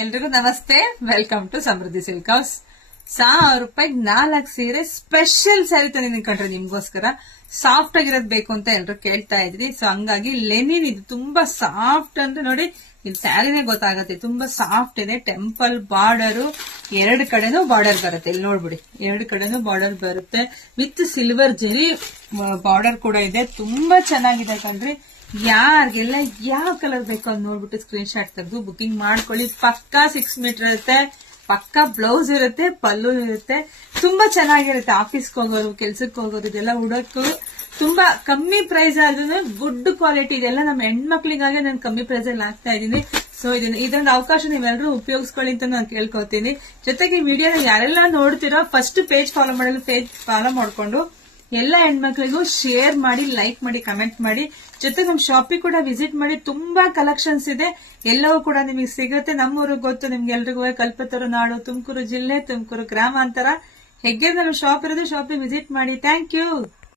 ಎಲ್ರಿಗೂ ನಮಸ್ತೆ. Welcome to Samruddhi silk house. 1000 ರೂಪಾಯಿಗೆ 4 ಸೀರೆ ಸ್ಪೆಷಲ್ ಸ್ಯಾರಿ ತಂದಿದ್ದೀನಿ ಕಣ್ರಿ ನಿಮ್ಗೋಸ್ಕರ. ಸಾಫ್ಟ್ ಆಗಿರೋದ್ ಬೇಕು ಅಂತ ಎಲ್ರು ಕೇಳ್ತಾ ಇದ್ರಿ. ಸೊ ಹಂಗಾಗಿ ಲೆನಿನ್ ಇದು ತುಂಬಾ ಸಾಫ್ಟ್ ಅಂದ್ರೆ ನೋಡಿ, ಇದು ಸ್ಯಾರಿನೇ ಗೊತ್ತಾಗತ್ತೆ. ತುಂಬಾ ಸಾಫ್ಟ್ ಇದೆ. ಟೆಂಪಲ್ ಬಾರ್ಡರ್, 2 ಕಡೆನೂ ಬಾರ್ಡರ್ ಬರುತ್ತೆ. ಇಲ್ಲಿ ನೋಡ್ಬಿಡಿ, 2 ಕಡೆನೂ ಬಾರ್ಡರ್ ಬರುತ್ತೆ. ವಿತ್ ಸಿಲ್ವರ್ ಜರಿ ಬಾರ್ಡರ್ ಕೂಡ ಇದೆ. ತುಂಬಾ ಚೆನ್ನಾಗಿದೆ ಕಣ್ರಿ. ಯಾರಿಗೆಲ್ಲ ಯಾವ ಕಲರ್ ಬೇಕು ಅಂತ ನೋಡ್ಬಿಟ್ಟು ಸ್ಕ್ರೀನ್ ಶಾಟ್ ತೆಗೆದು ಬುಕಿಂಗ್ ಮಾಡ್ಕೊಳ್ಳಿ. ಪಕ್ಕಾ 6 ಮೀಟರ್ ಇರುತ್ತೆ, ಪಕ್ಕಾ ಬ್ಲೌಸ್ ಇರುತ್ತೆ, ಪಲ್ಲು ಇರುತ್ತೆ. ತುಂಬಾ ಚೆನ್ನಾಗಿರುತ್ತೆ. ಆಫೀಸ್ಗೆ ಹೋಗೋರು, ಕೆಲ್ಸಕ್ಕೆ ಹೋಗೋರು ಇದೆಲ್ಲ ಉಡೋಕ್ಕೂ ತುಂಬಾ ಕಮ್ಮಿ ಪ್ರೈಸ್ ಆದ್ರೂ ಗುಡ್ ಕ್ವಾಲಿಟಿ. ಇದೆಲ್ಲ ನಮ್ಮ ಹೆಣ್ಮಕ್ಳಿಗಾಗಿ ನಾನು ಕಮ್ಮಿ ಪ್ರೈಸ್ ಅಲ್ಲಿ ಹಾಕ್ತಾ ಇದ್ದೀನಿ. ಸೊ ಇದೊಂದು ಅವಕಾಶ ನೀವೆಲ್ಲರೂ ಉಪಯೋಗಿಸ್ಕೊಳ್ಳಿ ಅಂತ ನಾನು ಕೇಳ್ಕೊತೀನಿ. ಜೊತೆಗೆ ಈ ವಿಡಿಯೋನ ಯಾರೆಲ್ಲ ನೋಡ್ತೀರೋ ಫಸ್ಟ್ ಪೇಜ್ ಫಾಲೋ ಮಾಡಲು ಪೇಜ್ ಫಾಲೋ ಮಾಡ್ಕೊಂಡು ಎಲ್ಲ ಹೆಣ್ಮಕ್ಳಿಗೂ ಶೇರ್ ಮಾಡಿ, ಲೈಕ್ ಮಾಡಿ, ಕಮೆಂಟ್ ಮಾಡಿ. ಜೊತೆಗೆ ನಮ್ಮ ಶಾಪಿಗೆ ಕೂಡ ವಿಸಿಟ್ ಮಾಡಿ. ತುಂಬಾ ಕಲೆಕ್ಷನ್ಸ್ ಇದೆ, ಎಲ್ಲವೂ ಕೂಡ ನಿಮಗೆ ಸಿಗುತ್ತೆ. ನಮ್ಮೂರಿಗೆ ಗೊತ್ತು ನಿಮ್ಗೆಲ್ರಿಗೂ, ಕಲ್ಪತರು ನಾಡು, ತುಮಕೂರು ಜಿಲ್ಲೆ, ತುಮಕೂರು ಗ್ರಾಮಾಂತರ, ಹೆಗ್ಗೆದಲ್ಲಿ ಶಾಪ್ ಇರೋದು. ಶಾಪಿಗೆ ವಿಸಿಟ್ ಮಾಡಿ. Thank you.